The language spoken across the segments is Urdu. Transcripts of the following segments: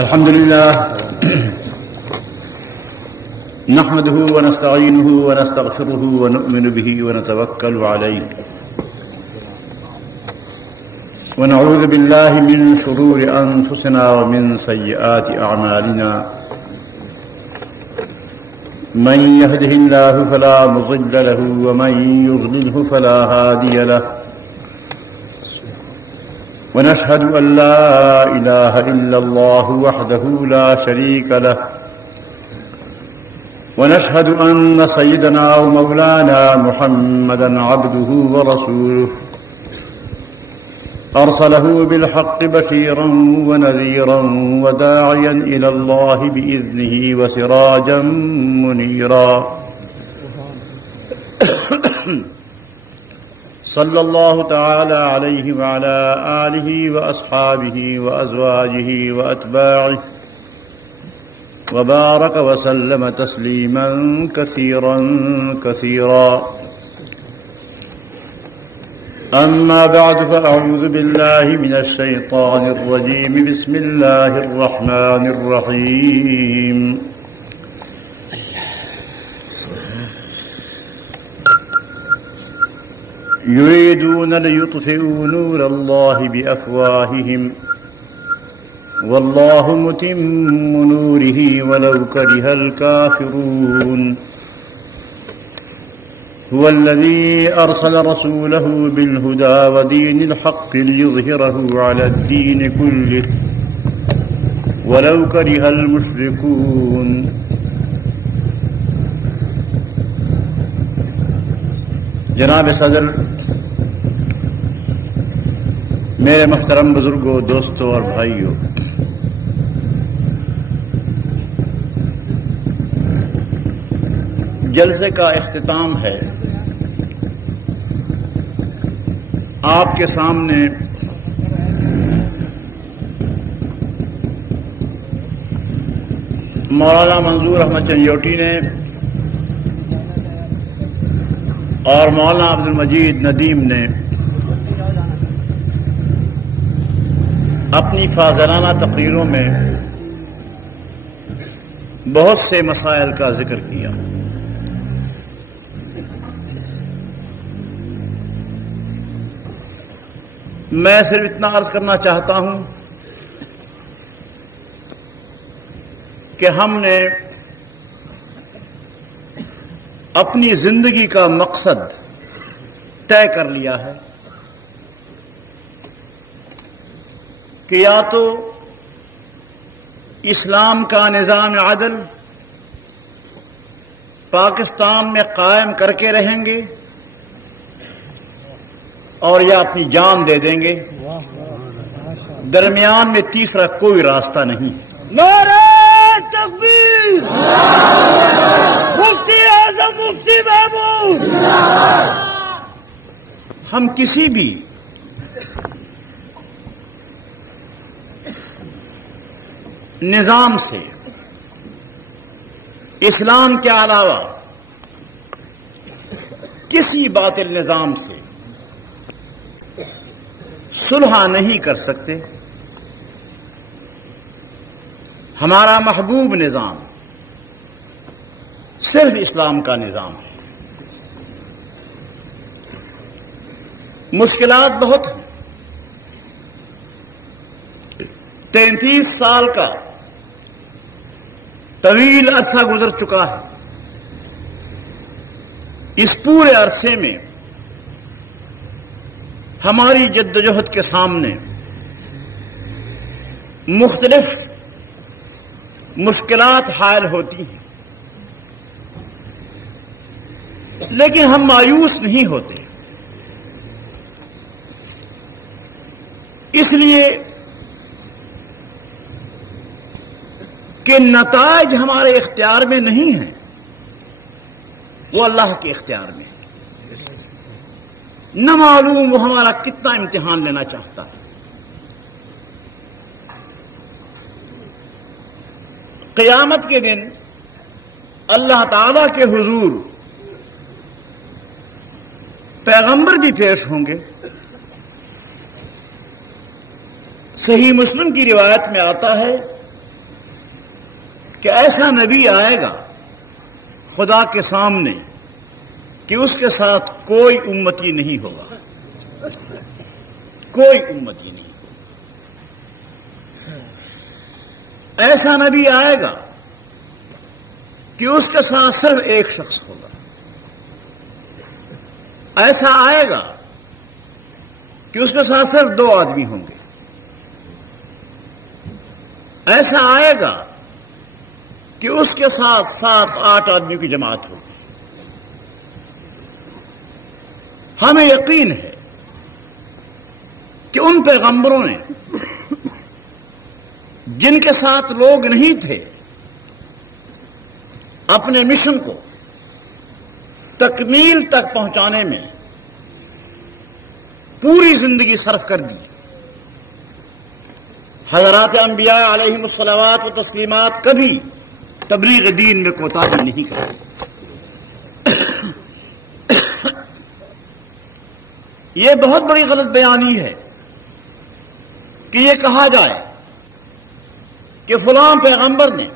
الحمد لله نحمده ونستعينه ونستغفره ونؤمن به ونتوكل عليه ونعوذ بالله من شرور أنفسنا ومن سيئات أعمالنا من يهده الله فلا مضل له ومن يضلله فلا هادي له ونشهد أن لا إله إلا الله وحده لا شريك له ونشهد أن سيدنا ومولانا محمدا عبده ورسوله أرسله بالحق بشيرا ونذيرا وداعيا إلى الله بإذنه وسراجا منيرا صلى الله تعالى عليه وعلى آله وأصحابه وأزواجه وأتباعه وبارك وسلم تسليما كثيرا كثيرا أما بعد فأعوذ بالله من الشيطان الرجيم بسم الله الرحمن الرحيم يريدون ليطفئوا نور الله بأفواههم والله متم نوره ولو كره الكافرون هو الذي أرسل رسوله بالهدى ودين الحق ليظهره على الدين كله ولو كره المشركون جناب صدر، میرے محترم بزرگوں، دوستوں اور بھائیوں، جلسے کا اختتام ہے۔ آپ کے سامنے مولانا منظور احمد چنجوٹی نے اور مولانا عبد المجید ندیم نے اپنی فاضلانہ تقریروں میں بہت سے مسائل کا ذکر کیا۔ میں صرف اتنا عرض کرنا چاہتا ہوں کہ ہم نے اپنی زندگی کا مقصد طے کر لیا ہے کہ یا تو اسلام کا نظام عدل پاکستان میں قائم کر کے رہیں گے اور یا اپنی جان دے دیں گے، درمیان میں تیسرا کوئی راستہ نہیں۔ نعرہ تکبیر، مفتی اعظم مفتی محمود۔ ہم کسی بھی نظام سے اسلام کے علاوہ کسی باطل نظام سے صلح نہیں کر سکتے۔ ہمارا محبوب نظام صرف اسلام کا نظام ہے۔ مشکلات بہت ہیں۔ 33 سال کا طویل عرصہ گزر چکا ہے۔ اس پورے عرصے میں ہماری جدوجہد کے سامنے مختلف مشکلات حائل ہوتی ہیں، لیکن ہم مایوس نہیں ہوتے، اس لیے کہ نتائج ہمارے اختیار میں نہیں ہیں، وہ اللہ کے اختیار میں ہے۔ نہ معلوم وہ ہمارا کتنا امتحان لینا چاہتا ہے۔ قیامت کے دن اللہ تعالی کے حضور پیغمبر بھی پیش ہوں گے۔ صحیح مسلم کی روایت میں آتا ہے کہ ایسا نبی آئے گا خدا کے سامنے کہ اس کے ساتھ کوئی امتی نہیں ہوگا، کوئی امتی نہیں ہوگا۔ ایسا نبی آئے گا کہ اس کے ساتھ صرف ایک شخص ہوگا۔ ایسا آئے گا کہ اس کے ساتھ صرف 2 آدمی ہوں گے۔ ایسا آئے گا کہ اس کے ساتھ 7-8 آدمیوں کی جماعت ہوگی۔ ہمیں یقین ہے کہ ان پیغمبروں نے جن کے ساتھ لوگ نہیں تھے اپنے مشن کو تکمیل تک پہنچانے میں پوری زندگی صرف کر دی۔ حضرات انبیاء علیہم الصلوات و تسلیمات کبھی تبلیغ دین میں کوتاہی نہیں کرتے۔ یہ بہت بڑی غلط بیانی ہے کہ یہ کہا جائے کہ فلاں پیغمبر نے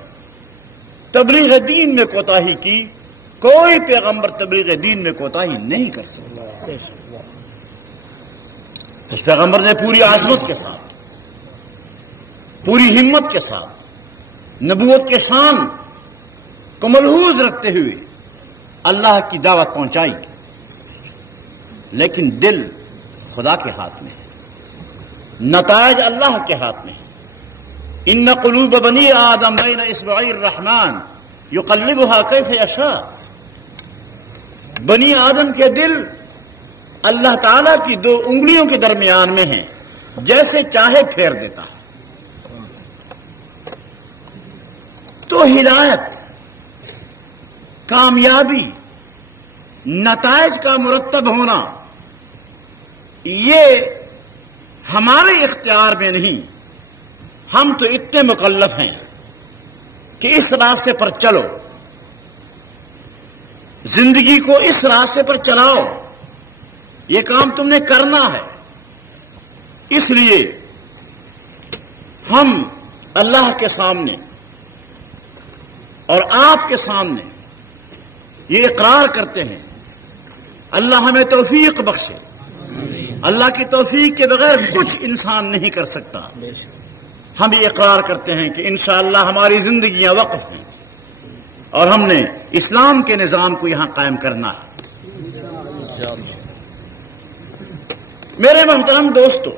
تبلیغ دین میں کوتاہی کی۔ کوئی پیغمبر تبلیغ دین میں کوتاہی نہیں کر سکتا۔ اس پیغمبر نے پوری عظمت کے ساتھ، پوری ہمت کے ساتھ نبوت کے شان کو ملحوظ رکھتے ہوئے اللہ کی دعوت پہنچائی، لیکن دل خدا کے ہاتھ میں ہے، نتائج اللہ کے ہاتھ میں ہے۔ ان قلوب بنی آدم بین اصبعی الرحمن یقلبها کیف یشاء۔ بنی آدم کے دل اللہ تعالیٰ کی 2 انگلیوں کے درمیان میں ہیں، جیسے چاہے پھیر دیتا ہے۔ تو ہدایت، کامیابی، نتائج کا مرتب ہونا یہ ہمارے اختیار میں نہیں۔ ہم تو اتنے مکلف ہیں کہ اس راستے پر چلو، زندگی کو اس راستے پر چلاؤ، یہ کام تم نے کرنا ہے۔ اس لیے ہم اللہ کے سامنے اور آپ کے سامنے یہ اقرار کرتے ہیں، اللہ ہمیں توفیق بخشے۔ اللہ کی توفیق کے بغیر کچھ انسان نہیں کر سکتا۔ ہم یہ اقرار کرتے ہیں کہ انشاءاللہ ہماری زندگیاں وقف ہیں اور ہم نے اسلام کے نظام کو یہاں قائم کرنا ہے۔ میرے محترم دوستو،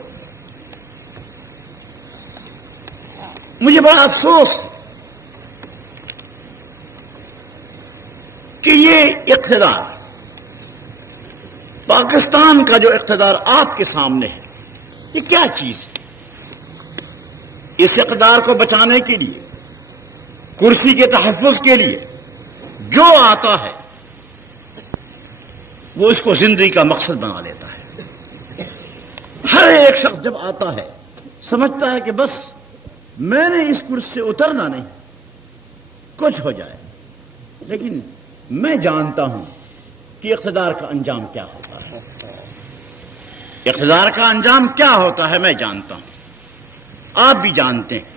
مجھے بڑا افسوس ہے کہ یہ اقتدار، پاکستان کا جو اقتدار آپ کے سامنے ہے، یہ کیا چیز ہے؟ اس اقتدار کو بچانے کے لیے، کرسی کے تحفظ کے لیے جو آتا ہے وہ اس کو زندگی کا مقصد بنا لیتا ہے۔ ہر ایک شخص جب آتا ہے سمجھتا ہے کہ بس میں نے اس کرسی سے اترنا نہیں، کچھ ہو جائے، لیکن میں جانتا ہوں کہ اقتدار کا انجام کیا ہوتا ہے۔ اقتدار کا انجام کیا ہوتا ہے میں جانتا ہوں، آپ بھی جانتے ہیں۔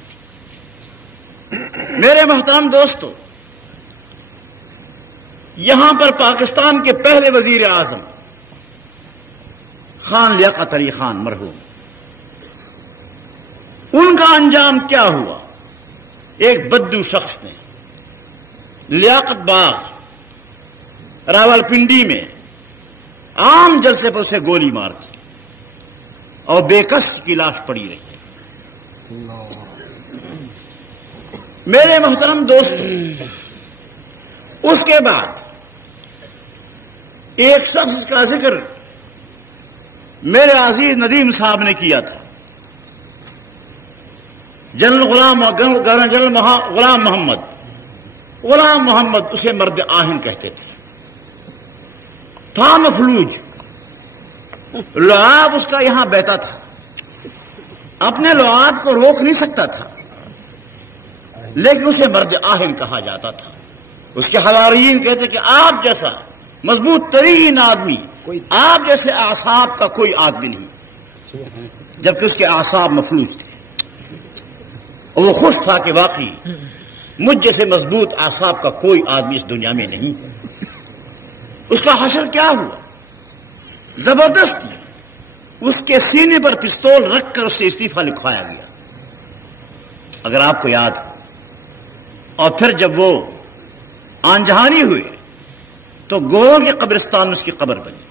میرے محترم دوستو، یہاں پر پاکستان کے پہلے وزیر اعظم خان لیاقت علی خان مرحوم، ان کا انجام کیا ہوا؟ ایک بدو شخص نے لیاقت باغ راولپنڈی میں عام جلسے پر اسے گولی مار دی اور بے کس کی لاش پڑی رہی۔ میرے محترم دوستو، اس کے بعد ایک شخص کا ذکر میرے عزیز ندیم صاحب نے کیا تھا، جنرل غلام محمد، اسے مرد آہن کہتے تھے، تھا مفلوج، لعاب اس کا یہاں بہتا تھا، اپنے لعاب کو روک نہیں سکتا تھا، لیکن اسے مرد آہن کہا جاتا تھا۔ اس کے حواریین کہتے کہ آپ جیسا مضبوط ترین آدمی، آپ جیسے اعصاب کا کوئی آدمی نہیں، جبکہ اس کے اعصاب مفلوج تھے، اور وہ خوش تھا کہ واقعی مجھ جیسے مضبوط اعصاب کا کوئی آدمی اس دنیا میں نہیں. اس کا حشر کیا ہوا؟ زبردستی اس کے سینے پر پستول رکھ کر اسے استعفیٰ لکھوایا گیا، اگر آپ کو یاد ہو. اور پھر جب وہ آنجہانی ہوئے تو گوروں کے قبرستان میں اس کی قبر بنی.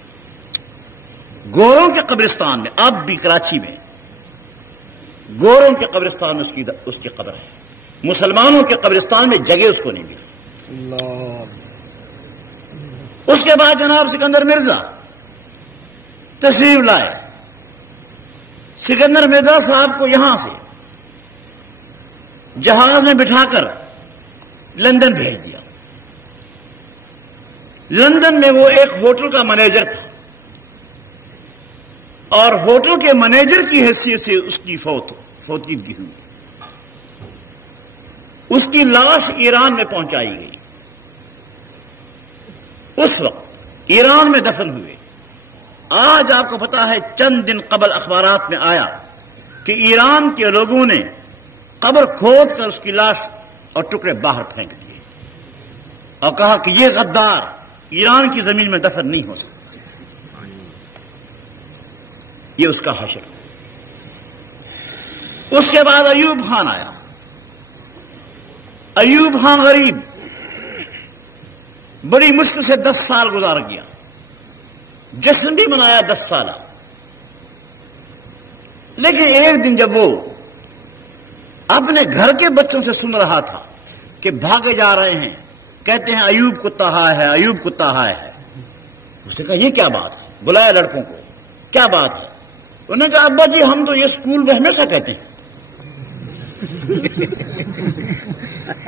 گوروں کے قبرستان میں، اب بھی کراچی میں گوروں کے قبرستان میں اس کی قبر ہے. مسلمانوں کے قبرستان میں جگہ اس کو نہیں ملی. اللہ. اس کے بعد جناب سکندر مرزا تشریف لائے. سکندر مرزا صاحب کو یہاں سے جہاز میں بٹھا کر لندن بھیج دیا. لندن میں وہ ایک ہوٹل کا مینیجر تھا اور ہوٹل کے مینیجر کی حیثیت سے اس کی فوتگی ہوئی. اس کی لاش ایران میں پہنچائی گئی. اس وقت ایران میں دفن ہوئے. آج آپ کو پتا ہے چند دن قبل اخبارات میں آیا کہ ایران کے لوگوں نے قبر کھود کر اس کی لاش اور ٹکڑے باہر پھینک دیے اور کہا کہ یہ غدار ایران کی زمین میں دفن نہیں ہو سکتا. یہ اس کا حشر. اس کے بعد ایوب خان آیا. ایوب خان غریب بڑی مشکل سے 10 سال گزار گیا. جشن بھی منایا 10 سالہ. لیکن ایک دن جب وہ اپنے گھر کے بچوں سے سن رہا تھا کہ بھاگے جا رہے ہیں، کہتے ہیں ایوب کتا ہائے ہے، ایوب کتا ہائے ہے. اس نے کہا یہ کیا بات ہے؟ بلایا لڑکوں کو، کیا بات ہے؟ انہوں نے کہا ابا جی ہم تو یہ اسکول میں ہمیشہ کہتے ہیں.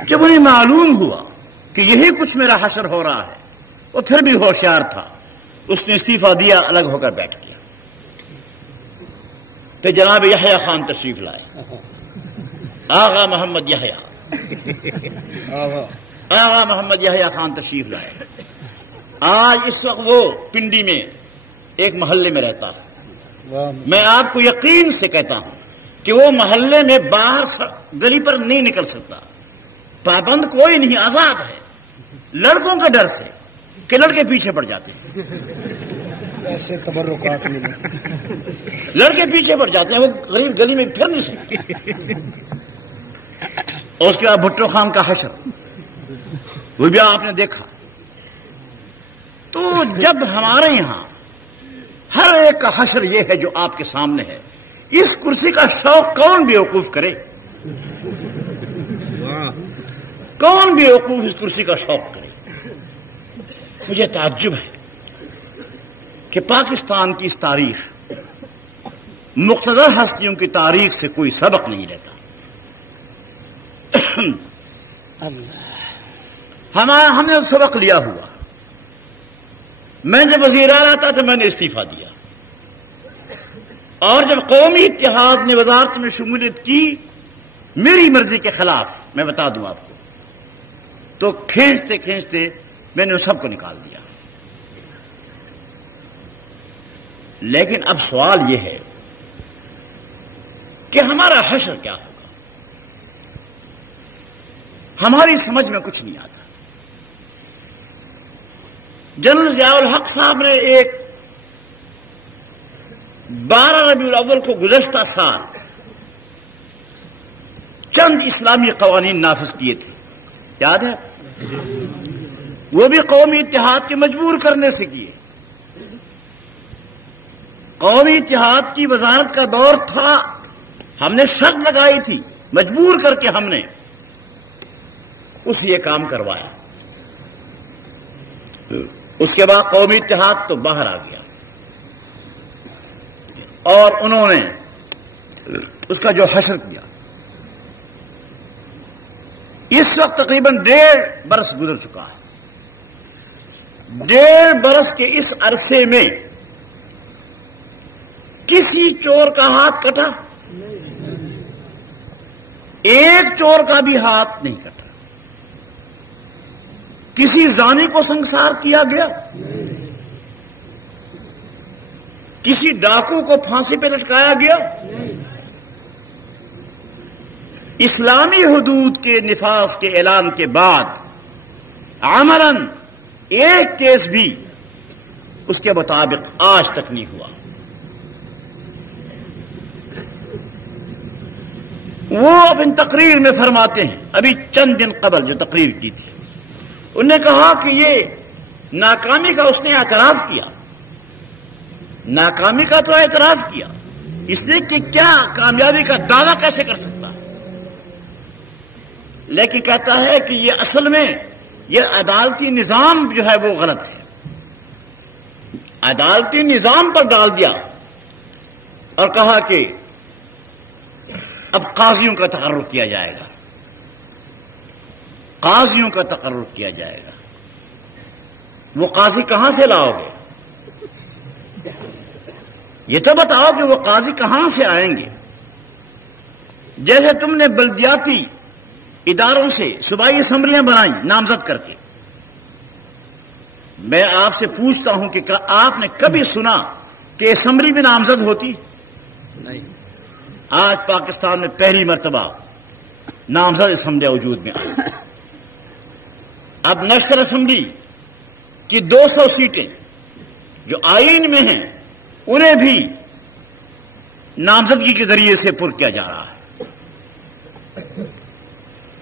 جب انہیں معلوم ہوا کہ یہی کچھ میرا حشر ہو رہا ہے، وہ پھر بھی ہوشیار تھا. اس نے استعفیٰ دیا، الگ ہو کر بیٹھ گیا. پھر جناب یحییٰ خان تشریف لائے. آغا محمد یحییٰ خان تشریف لائے. آج اس وقت وہ پنڈی میں ایک محلے میں رہتا ہے. میں آپ کو یقین سے کہتا ہوں کہ وہ محلے میں باہر گلی پر نہیں نکل سکتا. پابند کوئی نہیں، آزاد ہے. لڑکوں کے ڈر سے کہ لڑکے پیچھے پڑ جاتے ہیں. ایسے تبرکات ملے، لڑکے پیچھے پڑ جاتے ہیں، وہ غریب گلی میں پھر نہیں سکتے. اور اس کے بعد بھٹو خان کا حشر وہ بھی آپ نے دیکھا. تو جب ہمارے یہاں ہر ایک کا حشر یہ ہے جو آپ کے سامنے ہے، اس کرسی کا شوق کون بیوقوف کرے؟ کون بیوقوف اس کرسی کا شوق کرے؟ مجھے تعجب ہے کہ پاکستان کی اس تاریخ، مقتدر ہستیوں کی تاریخ سے کوئی سبق نہیں لیتا. ہم نے سبق لیا ہوا. میں جب وزیر اعلیٰ تھا تو میں نے استعفیٰ دیا، اور جب قومی اتحاد نے وزارت میں شمولیت کی میری مرضی کے خلاف، میں بتا دوں آپ کو، تو کھینچتے کھینچتے میں نے سب کو نکال دیا. لیکن اب سوال یہ ہے کہ ہمارا حشر کیا ہوگا؟ ہماری سمجھ میں کچھ نہیں آتا. جنرل ضیاء الحق صاحب نے ایک 12 ربیع الاول کو گزشتہ سال چند اسلامی قوانین نافذ کیے تھے، یاد ہے؟ وہ بھی قومی اتحاد کے مجبور کرنے سے کیے. قومی اتحاد کی وزارت کا دور تھا، ہم نے شرط لگائی تھی، مجبور کر کے ہم نے اس یہ کام کروایا. اس کے بعد قومی اتحاد تو باہر آ گیا اور انہوں نے اس کا جو حشر کیا. اس وقت تقریباً 1.5 برس گزر چکا ہے. 1.5 برس کے اس عرصے میں کسی چور کا ہاتھ کٹا؟ ایک چور کا بھی ہاتھ نہیں کٹا. کسی زانی کو سنسار کیا گیا؟ کسی ڈاکو کو پھانسی پہ لٹکایا گیا؟ اسلامی حدود کے نفاذ کے اعلان کے بعد عملاً ایک کیس بھی اس کے مطابق آج تک نہیں ہوا. وہ اپنی تقریر میں فرماتے ہیں، ابھی چند دن قبل جو تقریر کی تھی، انہوں نے کہا کہ یہ ناکامی کا اس نے اعتراف کیا. ناکامی کا تو اعتراف کیا، اس نے کہ کیا کامیابی کا دعویٰ کیسے کر سکتا ہے، لیکن کہتا ہے کہ یہ اصل میں یہ عدالتی نظام جو ہے وہ غلط ہے. عدالتی نظام پر ڈال دیا اور کہا کہ اب قاضیوں کا تقرر کیا جائے گا، قاضیوں کا تقرر کیا جائے گا. وہ قاضی کہاں سے لاؤ گے؟ یہ تو بتاؤ کہ وہ قاضی کہاں سے آئیں گے؟ جیسے تم نے بلدیاتی اداروں سے صوبائی اسمبلیاں بنائیں نامزد کر کے. میں آپ سے پوچھتا ہوں کہ آپ نے کبھی سنا کہ اسمبلی میں نامزد ہوتی؟ نہیں. آج پاکستان میں پہلی مرتبہ نامزد اسمبلی وجود میں آئی. اب نیشنل اسمبلی کی 200 سیٹیں جو آئین میں ہیں انہیں بھی نامزدگی کے ذریعے سے پر کیا جا رہا ہے.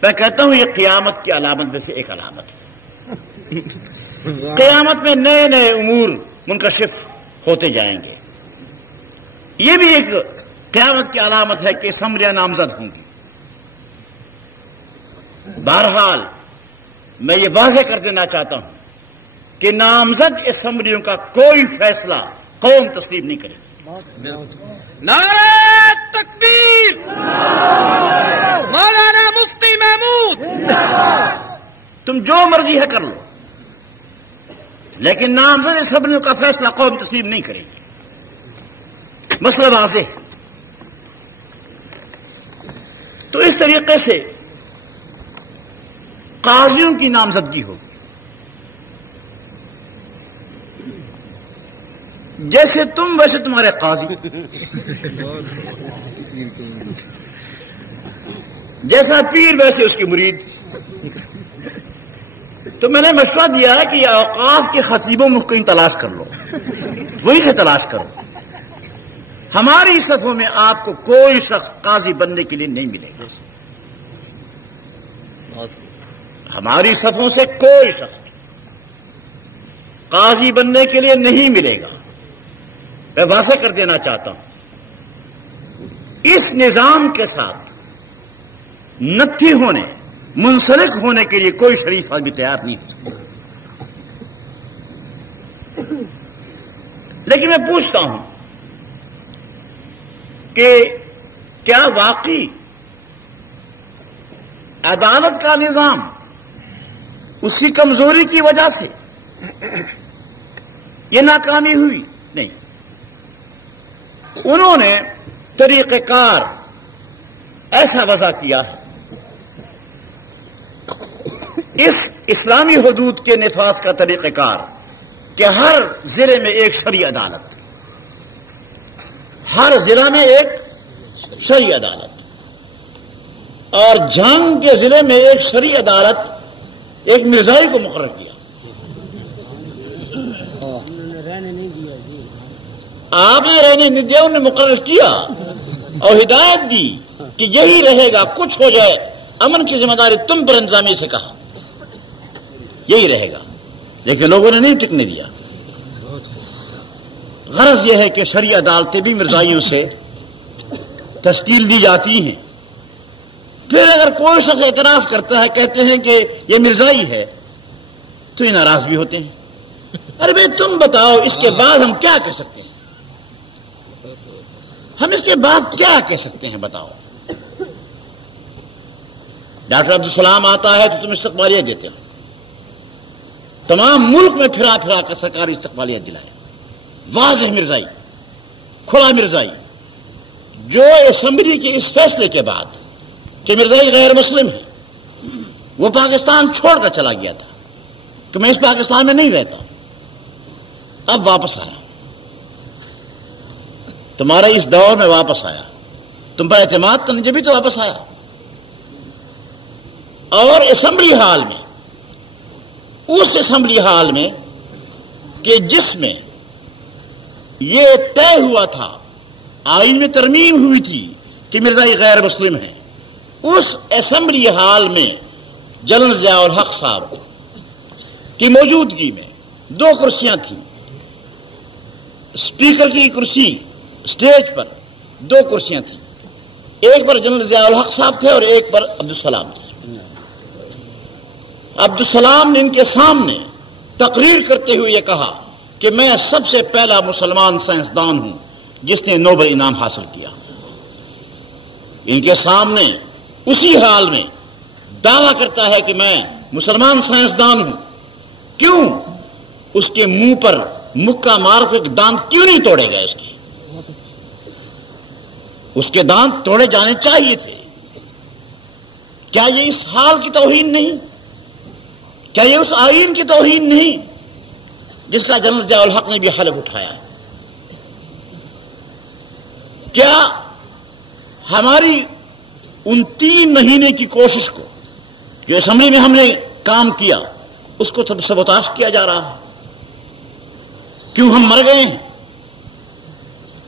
میں کہتا ہوں یہ قیامت کی علامت میں سے ایک علامت ہے. قیامت میں نئے نئے امور منکشف ہوتے جائیں گے. یہ بھی ایک قیامت کی علامت ہے کہ اسمبلیاں نامزد ہوں گی. بہرحال میں یہ واضح کر دینا چاہتا ہوں کہ نامزد اسمبلیوں کا کوئی فیصلہ قوم تسلیم نہیں کرے. نعرہ تکبیر، مولانا مفتی محمود. تم جو مرضی ہے کر لو، لیکن نامزد اسمبلیوں کا فیصلہ قوم تسلیم نہیں کرے گی. مسئلہ واضح ہے. تو اس طریقے سے قاضیوں کی نامزدگی ہوگی. جیسے تم ویسے تمہارے قاضی، جیسا پیر ویسے اس کی مرید. تو میں نے مشورہ دیا ہے کہ یہ اوقاف کے خطیبوں میں کہیں تلاش کر لو، وہی سے تلاش کرو. ہماری صفوں میں آپ کو کوئی شخص قاضی بننے کے لیے نہیں ملے گا. ہماری صفوں سے کوئی شخص قاضی بننے کے لیے نہیں ملے گا. میں واضح کر دینا چاہتا ہوں، اس نظام کے ساتھ نتھی ہونے، منسلک ہونے کے لیے کوئی شریف آدمی تیار نہیں ہو سکتا. لیکن میں پوچھتا ہوں کہ کیا واقعی عدالت کا نظام اس کی کمزوری کی وجہ سے یہ ناکامی ہوئی؟ نہیں. انہوں نے طریقہ کار ایسا وضع کیا ہے. اس اسلامی حدود کے نفاذ کا طریقہ کار کہ ہر ضلع میں ایک شرعی عدالت، ہر ضلع میں ایک شرعی عدالت، اور جھنگ کے ضلع میں ایک شرعی عدالت ایک مرزائی کو مقرر کیا. آپ نے رہنے نہیں دیا، انہوں نے مقرر کیا اور ہدایت دی کہ یہی رہے گا، کچھ ہو جائے امن کی ذمہ داری تم پر انتظامیہ سے کہا، یہی رہے گا. لیکن لوگوں نے نہیں ٹکنے دیا. غرض یہ ہے کہ شرعی عدالتیں بھی مرزائیوں سے تشکیل دی جاتی ہیں. پھر اگر کوئی شخص اعتراض کرتا ہے، کہتے ہیں کہ یہ مرزائی ہے، تو یہ ناراض بھی ہوتے ہیں. ارے بھائی تم بتاؤ اس کے بعد ہم کیا کہہ سکتے ہیں؟ ہم اس کے بعد کیا کہہ سکتے ہیں بتاؤ؟ ڈاکٹر عبدالسلام آتا ہے تو تم استقبالیت دیتے ہو. تمام ملک میں پھرا پھرا کر سرکاری استقبالیت دلائے. واضح مرزائی، کھلا مرزائی، جو اسمبلی کے اس فیصلے کے بعد کہ مرزائی غیر مسلم ہے، وہ پاکستان چھوڑ کر چلا گیا تھا کہ میں اس پاکستان میں نہیں رہتا، اب واپس آیا. تمہارے اس دور میں واپس آیا، تم پر اعتماد تو نہیں، جبھی تو واپس آیا. اور اسمبلی ہال میں، اس اسمبلی ہال میں کہ جس میں یہ طے ہوا تھا، آئین میں ترمیم ہوئی تھی کہ مرزائی غیر مسلم ہیں، اس اسمبلی ہال میں جنرل ضیاء الحق صاحب کی موجودگی میں 2 کرسیاں تھیں، اسپیکر کی کرسی، اسٹیج پر 2 کرسیاں تھیں، ایک پر جنرل ضیاء الحق صاحب تھے اور ایک پر عبدالسلام تھے۔ عبدالسلام نے ان کے سامنے تقریر کرتے ہوئے یہ کہا کہ میں سب سے پہلا مسلمان سائنسدان ہوں جس نے نوبل انعام حاصل کیا۔ ان کے سامنے اسی حال میں دعویٰ کرتا ہے کہ میں مسلمان سائنسدان ہوں۔ کیوں؟ اس کے منہ پر مکہ مار کے دانت کیوں نہیں توڑے گئے؟ اس کے دانت توڑے جانے چاہیے تھے۔ کیا یہ اس حال کی توہین نہیں؟ کیا یہ اس آئین کی توہین نہیں جس کا جنرل ضیاء الحق نے بھی حلف اٹھایا ہے؟ کیا ہماری ان 3 مہینے کی کوشش کو جو اسمبلی میں ہم نے کام کیا اس کو سبوتاش کیا جا رہا ہے؟ کیوں ہم مر گئے ہیں؟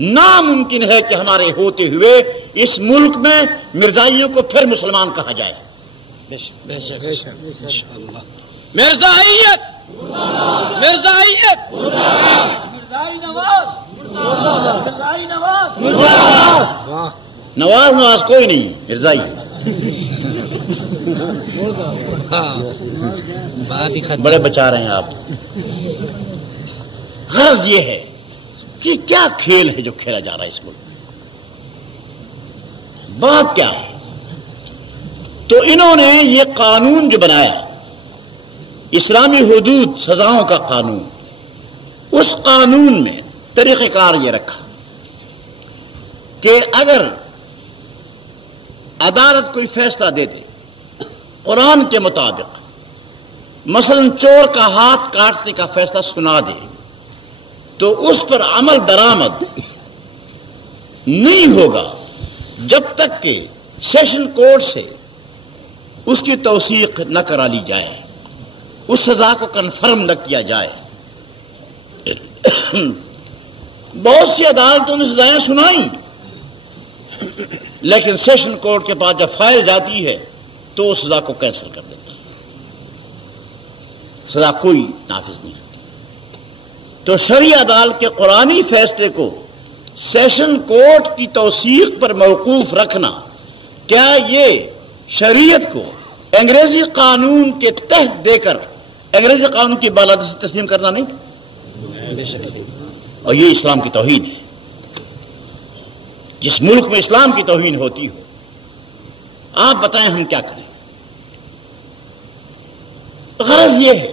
ناممکن ہے کہ ہمارے ہوتے ہوئے اس ملک میں مرزائیوں کو پھر مسلمان کہا جائے۔ مرزائیت مرزائیت مرزائی نواز کوئی نہیں، مرزائی۔ بڑے بچا رہے ہیں آپ۔ غرض یہ ہے کہ کیا کھیل ہے جو کھیلا جا رہا ہے اس ملک میں؟ بات کیا ہے؟ تو انہوں نے یہ قانون جو بنایا، اسلامی حدود سزاؤں کا قانون، اس قانون میں طریقہ کار یہ رکھا کہ اگر عدالت کوئی فیصلہ دے دے قرآن کے مطابق، مثلا چور کا ہاتھ کاٹنے کا فیصلہ سنا دے، تو اس پر عمل درآمد نہیں ہوگا جب تک کہ سیشن کورٹ سے اس کی توثیق نہ کرا لی جائے، اس سزا کو کنفرم نہ کیا جائے۔ بہت سی عدالتوں نے سزائیں سنائی، لیکن سیشن کورٹ کے پاس جب فائل جاتی ہے تو اس سزا کو کینسل کر دیتا ہے، سزا کوئی نافذ نہیں ہوتی۔ تو شرعی عدالت کے قرآنی فیصلے کو سیشن کورٹ کی توثیق پر موقوف رکھنا، کیا یہ شریعت کو انگریزی قانون کے تحت دے کر انگریزی قانون کی بالادستی سے تسلیم کرنا نہیں؟ اور یہ اسلام کی توہین ہے۔ جس ملک میں اسلام کی توہین ہوتی ہو، آپ بتائیں ہم کیا کریں؟ غرض یہ ہے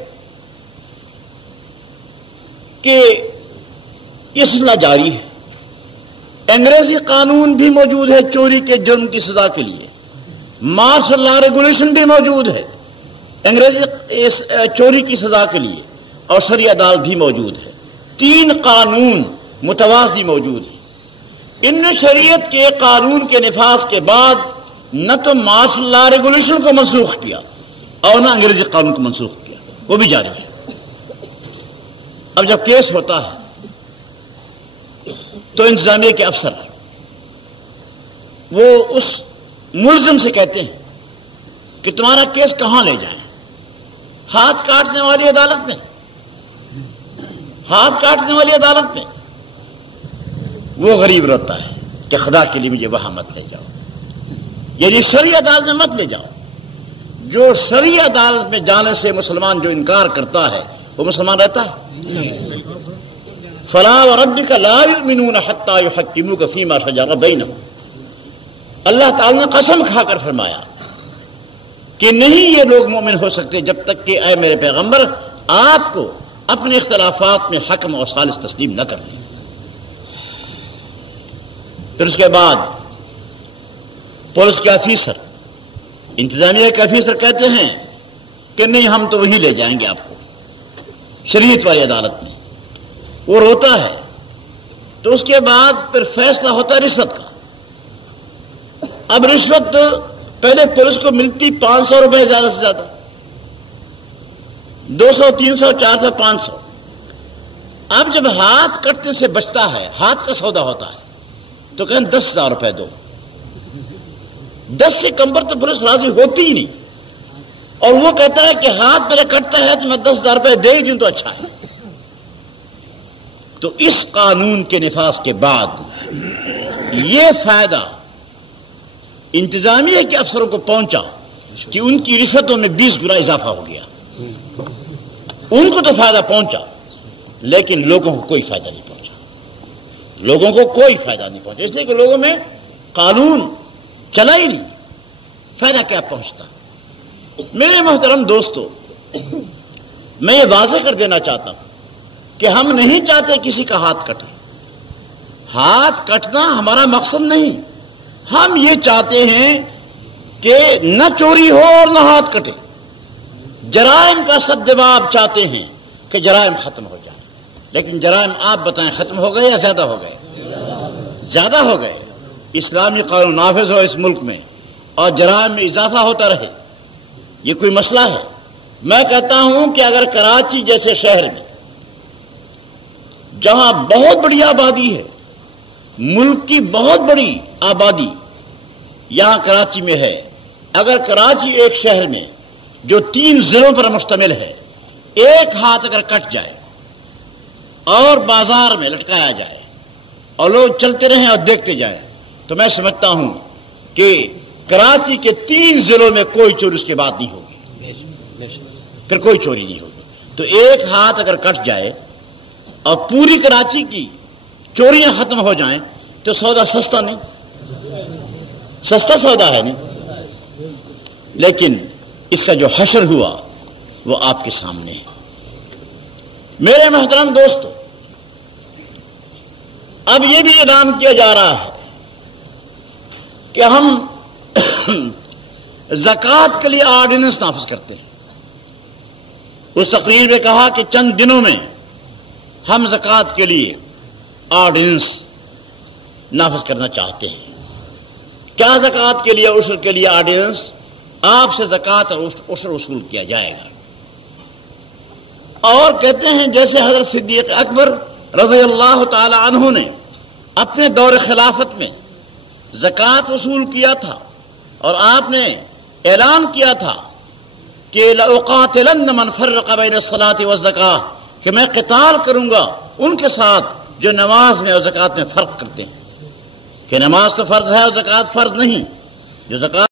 کہ یہ سلسلہ جاری ہے۔ انگریزی قانون بھی موجود ہے چوری کے جرم کی سزا کے لیے، مارشل لا ریگولیشن بھی موجود ہے انگریزی چوری کی سزا کے لیے، اور شرعی عدالت بھی موجود ہے۔ 3 قانون متوازی موجود ہیں۔ ان نے شریعت کے قانون کے نفاذ کے بعد نہ تو مارشل لا ریگولیشن کو منسوخ کیا اور نہ انگریزی قانون کو منسوخ کیا، وہ بھی جاری ہے۔ اب جب کیس ہوتا ہے تو انتظامیہ کے افسر وہ اس ملزم سے کہتے ہیں کہ تمہارا کیس کہاں لے جائیں؟ ہاتھ کاٹنے والی عدالت میں، ہاتھ کاٹنے والی عدالت میں۔ وہ غریب روتا ہے کہ خدا کے لیے مجھے وہاں مت لے جاؤ، یعنی شرعی عدالت میں مت لے جاؤ۔ جو شرعی عدالت میں جانے سے مسلمان جو انکار کرتا ہے وہ مسلمان رہتا ہے؟ فلا وربک لا یؤمنون حتی یحکموک فیما شجر بینہم۔ اللہ تعالی نے قسم کھا کر فرمایا کہ نہیں یہ لوگ مومن ہو سکتے جب تک کہ اے میرے پیغمبر آپ کو اپنے اختلافات میں حکم اور ثالث تسلیم نہ کر لیں۔ پھر اس کے بعد پولیس کے آفیسر، انتظامیہ کے آفیسر کہتے ہیں کہ نہیں ہم تو وہیں لے جائیں گے آپ کو، شریعت والی عدالت میں۔ وہ روتا ہے تو اس کے بعد پھر فیصلہ ہوتا ہے رشوت کا۔ اب رشوت پہلے پولیس کو ملتی 500 روپے زیادہ سے زیادہ، 200 300 400 500. اب جب ہاتھ کٹنے سے بچتا ہے، ہاتھ کا سودا ہوتا ہے، تو کہیں 10,000 روپے دو. 10 سے کم پر تو پولیس راضی ہوتی ہی نہیں، اور وہ کہتا ہے کہ ہاتھ میرا کٹتا ہے تو میں 10,000 روپے دے ہی دوں تو اچھا ہے. تو اس قانون کے نفاذ کے بعد یہ فائدہ انتظامیہ کے افسروں کو پہنچا کہ ان کی رشوتوں میں 20 گنا اضافہ ہو گیا. ان کو تو فائدہ پہنچا، لیکن لوگوں کو کوئی فائدہ نہیں پہنچا. لوگوں کو کوئی فائدہ نہیں پہنچا، اس لیے کہ لوگوں میں قانون چلا ہی نہیں. فائدہ کیا پہنچتا؟ میرے محترم دوستو، میں یہ واضح کر دینا چاہتا ہوں کہ ہم نہیں چاہتے کسی کا ہاتھ کٹے. ہاتھ کٹنا ہمارا مقصد نہیں. ہم یہ چاہتے ہیں کہ نہ چوری ہو اور نہ ہاتھ کٹے. جرائم کا سدجواب چاہتے ہیں کہ جرائم ختم ہو جائے. لیکن جرائم آپ بتائیں ختم ہو گئے یا زیادہ ہو گئے؟ زیادہ ہو گئے. اسلامی قانون نافذ ہو اس ملک میں اور جرائم میں اضافہ ہوتا رہے، یہ کوئی مسئلہ ہے؟ میں کہتا ہوں کہ اگر کراچی جیسے شہر میں جہاں بہت بڑی آبادی ہے، ملک کی بہت بڑی آبادی یہاں کراچی میں ہے، اگر کراچی ایک شہر میں جو 3 ضلعوں پر مشتمل ہے، ایک ہاتھ اگر کٹ جائے اور بازار میں لٹکایا جائے اور لوگ چلتے رہیں اور دیکھتے جائیں، تو میں سمجھتا ہوں کہ کراچی کے 3 ضلعوں میں کوئی چوری اس کے بعد نہیں ہوگی، پھر کوئی چوری نہیں ہوگی. تو ایک ہاتھ اگر کٹ جائے اور پوری کراچی کی چوریاں ختم ہو جائیں تو سودا سستا نہیں، سستا سودا ہے نہیں. لیکن اس کا جو حشر ہوا وہ آپ کے سامنے ہے. میرے محترم دوستو، اب یہ بھی اعلان کیا جا رہا ہے کہ ہم زکوٰۃ کے لیے آرڈیننس نافذ کرتے ہیں. اس تقریر میں کہا کہ چند دنوں میں ہم زکوٰۃ کے لیے آرڈیننس نافذ کرنا چاہتے ہیں. کیا زکوٰۃ کے لیے عشر کے لیے آرڈیننس؟ آپ سے زکوٰۃ اور عشر وصول کیا جائے گا. اور کہتے ہیں جیسے حضرت صدیق اکبر رضی اللہ تعالی عنہ نے اپنے دور خلافت میں زکوٰۃ وصول کیا تھا اور آپ نے اعلان کیا تھا کہ لأقاتلن من فرق بین الصلاۃ والزکاۃ، کہ میں قتال کروں گا ان کے ساتھ جو نماز میں اور زکوٰۃ میں فرق کرتے ہیں، کہ نماز تو فرض ہے اور زکوٰۃ فرض نہیں. جو زکوٰۃ